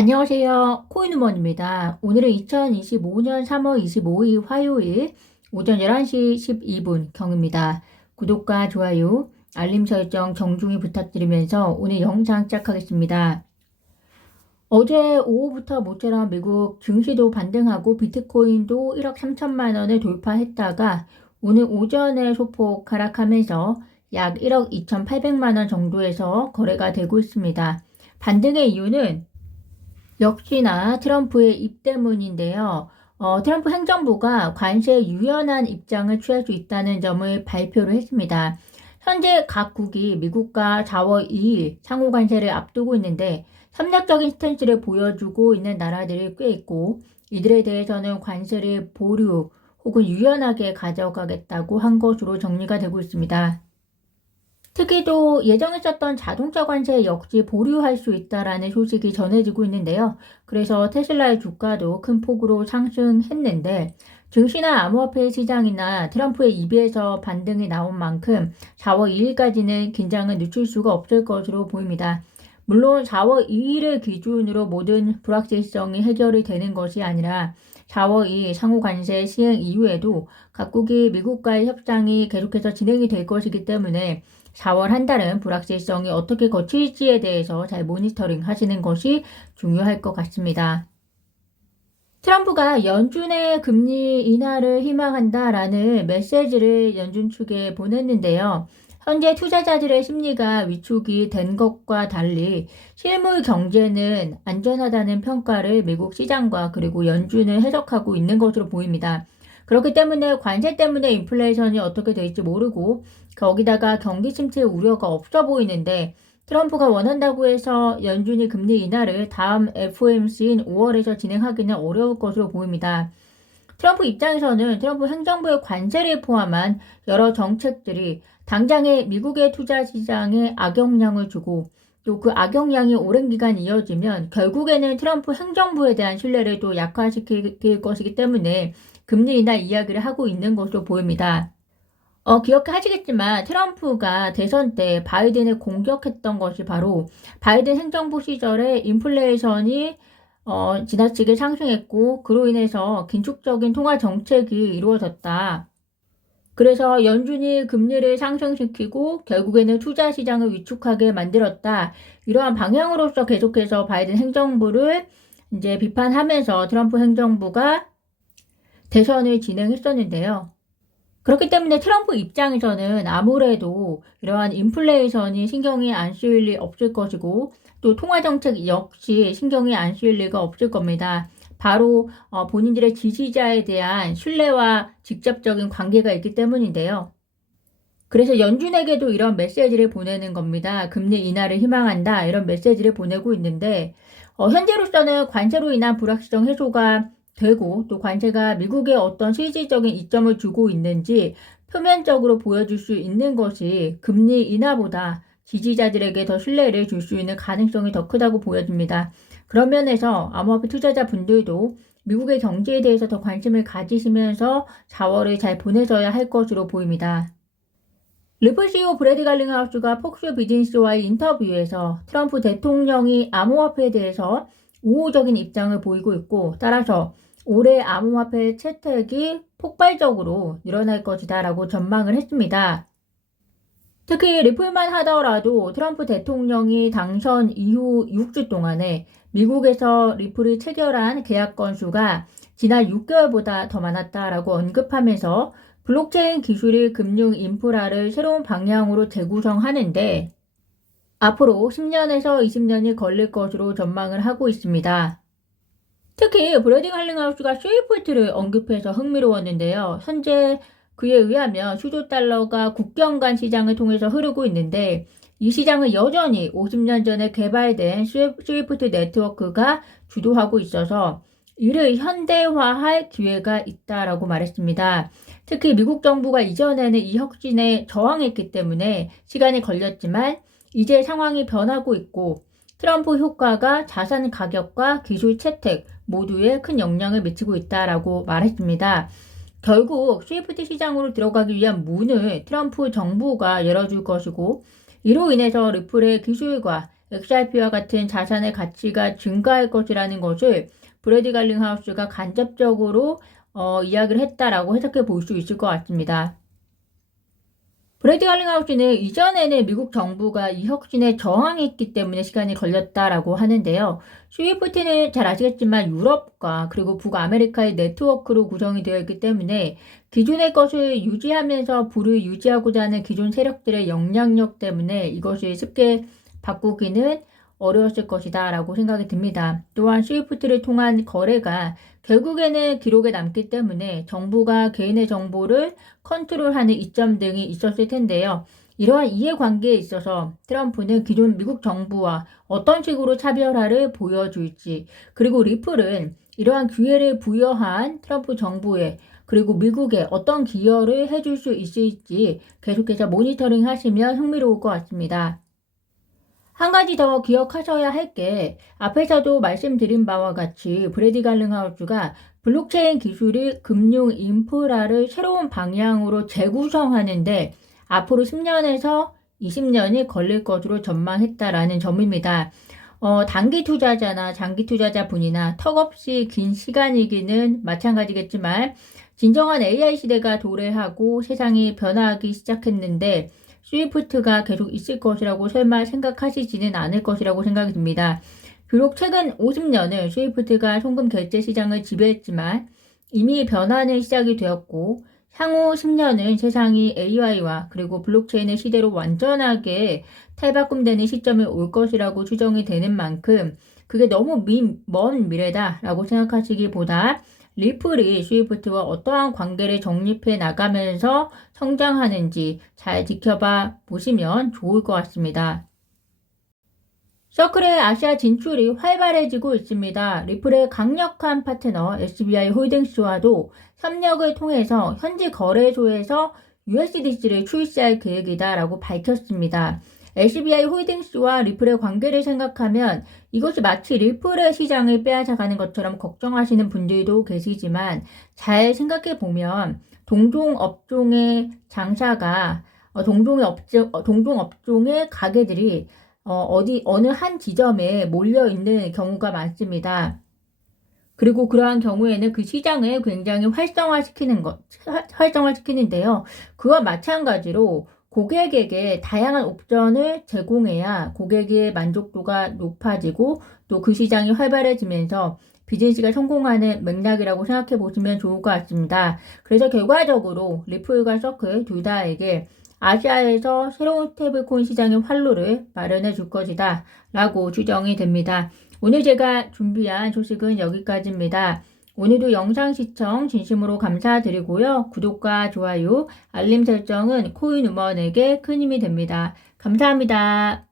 안녕하세요. 코인우먼입니다. 오늘은 2025년 3월 25일 화요일 오전 11시 12분 경입니다. 구독과 좋아요, 알림 설정 정중히 부탁드리면서 오늘 영상 시작하겠습니다. 어제 오후부터 모처럼 미국 증시도 반등하고 비트코인도 1억 3천만 원을 돌파했다가 오늘 오전에 소폭 하락하면서 약 1억 2,800만 원 정도에서 거래가 되고 있습니다. 반등의 이유는 역시나 트럼프의 입 때문인데요. 트럼프 행정부가 관세에 유연한 입장을 취할 수 있다는 점을 발표를 했습니다. 현재 각국이 미국과 4월 2일 상호 관세를 앞두고 있는데 협력적인 스탠스를 보여주고 있는 나라들이 꽤 있고 이들에 대해서는 관세를 보류 혹은 유연하게 가져가겠다고 한 것으로 정리가 되고 있습니다. 특히 또 예정했었던 자동차 관세 역시 보류할 수 있다라는 소식이 전해지고 있는데요. 그래서 테슬라의 주가도 큰 폭으로 상승했는데 증시나 암호화폐 시장이나 트럼프의 입에서 반등이 나온 만큼 4월 2일까지는 긴장을 늦출 수가 없을 것으로 보입니다. 물론 4월 2일을 기준으로 모든 불확실성이 해결이 되는 것이 아니라 4월 2일 상호 관세 시행 이후에도 각국이 미국과의 협상이 계속해서 진행이 될 것이기 때문에 4월 한 달은 불확실성이 어떻게 거칠지에 대해서 잘 모니터링 하시는 것이 중요할 것 같습니다. 트럼프가 연준의 금리 인하를 희망한다라는 메시지를 연준 측에 보냈는데요. 현재 투자자들의 심리가 위축이 된 것과 달리 실물 경제는 안전하다는 평가를 미국 시장과 그리고 연준을 해석하고 있는 것으로 보입니다. 그렇기 때문에 관세 때문에 인플레이션이 어떻게 될지 모르고 거기다가 경기 침체 우려가 없어 보이는데 트럼프가 원한다고 해서 연준이 금리 인하를 다음 FOMC인 5월에서 진행하기는 어려울 것으로 보입니다. 트럼프 입장에서는 트럼프 행정부의 관세를 포함한 여러 정책들이 당장에 미국의 투자 시장에 악영향을 주고 또 그 악영향이 오랜 기간 이어지면 결국에는 트럼프 행정부에 대한 신뢰를 또 약화시킬 것이기 때문에 금리 인하 이야기를 하고 있는 것으로 보입니다. 기억하시겠지만 트럼프가 대선 때 바이든을 공격했던 것이 바로 바이든 행정부 시절에 인플레이션이 지나치게 상승했고 그로 인해서 긴축적인 통화 정책이 이루어졌다. 그래서 연준이 금리를 상승시키고 결국에는 투자 시장을 위축하게 만들었다. 이러한 방향으로서 계속해서 바이든 행정부를 이제 비판하면서 트럼프 행정부가 대선을 진행했었는데요. 그렇기 때문에 트럼프 입장에서는 아무래도 이러한 인플레이션이 신경이 안 쓰일 리 없을 것이고 또 통화정책 역시 신경이 안 쓰일 리가 없을 겁니다. 바로 본인들의 지지자에 대한 신뢰와 직접적인 관계가 있기 때문인데요. 그래서 연준에게도 이런 메시지를 보내는 겁니다. 금리 인하를 희망한다 이런 메시지를 보내고 있는데 현재로서는 관세로 인한 불확실성 해소가 되고 또 관세가 미국에 어떤 실질적인 이점을 주고 있는지 표면적으로 보여줄 수 있는 것이 금리 인하보다 지지자들에게 더 신뢰를 줄 수 있는 가능성이 더 크다고 보여집니다. 그런 면에서 암호화폐 투자자분들도 미국의 경제에 대해서 더 관심을 가지시면서 4월을 잘 보내셔야 할 것으로 보입니다. 리플 CEO 브래디 갈링하우스가 폭스 비즈니스와의 인터뷰에서 트럼프 대통령이 암호화폐에 대해서 우호적인 입장을 보이고 있고 따라서 올해 암호화폐 채택이 폭발적으로 늘어날 것이다 라고 전망을 했습니다. 특히 리플만 하더라도 트럼프 대통령이 당선 이후 6주 동안에 미국에서 리플을 체결한 계약 건수가 지난 6개월보다 더 많았다라고 언급하면서 블록체인 기술이 금융 인프라를 새로운 방향으로 재구성하는데 앞으로 10년에서 20년이 걸릴 것으로 전망을 하고 있습니다. 특히 브래디 할링하우스가 스위프트를 언급해서 흥미로웠는데요. 현재 그에 의하면 수조 달러가 국경 간 시장을 통해서 흐르고 있는데 이 시장은 여전히 50년 전에 개발된 스위프트 네트워크가 주도하고 있어서 이를 현대화할 기회가 있다라고 말했습니다. 특히 미국 정부가 이전에는 이 혁신에 저항했기 때문에 시간이 걸렸지만 이제 상황이 변하고 있고 트럼프 효과가 자산 가격과 기술 채택 모두에 큰 영향을 미치고 있다라고 말했습니다. 결국 스위프트 시장으로 들어가기 위한 문을 트럼프 정부가 열어줄 것이고 이로 인해서 리플의 기술과 XRP와 같은 자산의 가치가 증가할 것이라는 것을 브래디 갈링하우스가 간접적으로 이야기를 했다라고 해석해 볼 수 있을 것 같습니다. 브래디 갈링하우스는 이전에는 미국 정부가 이 혁신에 저항했기 때문에 시간이 걸렸다라고 하는데요. 스위프트는 잘 아시겠지만 유럽과 그리고 북아메리카의 네트워크로 구성이 되어 있기 때문에 기존의 것을 유지하면서 불을 유지하고자 하는 기존 세력들의 영향력 때문에 이것을 쉽게 바꾸기는 어려웠을 것이다 라고 생각이 듭니다. 또한 스위프트를 통한 거래가 결국에는 기록에 남기 때문에 정부가 개인의 정보를 컨트롤하는 이점 등이 있었을 텐데요. 이러한 이해관계에 있어서 트럼프는 기존 미국 정부와 어떤 식으로 차별화를 보여줄지, 그리고 리플은 이러한 기회를 부여한 트럼프 정부에 그리고 미국에 어떤 기여를 해줄 수 있을지 계속해서 모니터링 하시면 흥미로울 것 같습니다. 한 가지 더 기억하셔야 할 게 앞에서도 말씀드린 바와 같이 브래디 갈링하우스가 블록체인 기술이 금융 인프라를 새로운 방향으로 재구성하는데 앞으로 10년에서 20년이 걸릴 것으로 전망했다라는 점입니다. 단기 투자자나 장기 투자자 분이나 턱없이 긴 시간이기는 마찬가지겠지만 진정한 AI 시대가 도래하고 세상이 변화하기 시작했는데 스위프트가 계속 있을 것이라고 설마 생각하시지는 않을 것이라고 생각이 듭니다. 비록 최근 50년을 스위프트가 송금 결제 시장을 지배했지만 이미 변화는 시작이 되었고 향후 10년은 세상이 AI와 그리고 블록체인의 시대로 완전하게 탈바꿈되는 시점에 올 것이라고 추정이 되는 만큼 그게 너무 먼 미래다라고 생각하시기보다 리플이 스위프트와 어떠한 관계를 정립해 나가면서 성장하는지 잘 지켜봐 보시면 좋을 것 같습니다. 서클의 아시아 진출이 활발해지고 있습니다. 리플의 강력한 파트너 SBI 홀딩스와도 협력을 통해서 현지 거래소에서 USDC를 출시할 계획이다라고 밝혔습니다. SBI 홀딩스와 리플의 관계를 생각하면 이것이 마치 리플의 시장을 빼앗아가는 것처럼 걱정하시는 분들도 계시지만 잘 생각해 보면 동종 업종의 장사가 동종 업종의 가게들이 어느 한 지점에 몰려 있는 경우가 많습니다. 그리고 그러한 경우에는 그 시장을 굉장히 활성화시키는데요. 그와 마찬가지로 고객에게 다양한 옵션을 제공해야 고객의 만족도가 높아지고 또 그 시장이 활발해지면서 비즈니스가 성공하는 맥락이라고 생각해 보시면 좋을 것 같습니다. 그래서 결과적으로 리플과 서클 둘 다에게 아시아에서 새로운 스테이블코인 시장의 활로를 마련해 줄 것이다 라고 추정이 됩니다. 오늘 제가 준비한 소식은 여기까지입니다. 오늘도 영상 시청 진심으로 감사드리고요. 구독과 좋아요, 알림 설정은 코인 우먼에게 큰 힘이 됩니다. 감사합니다.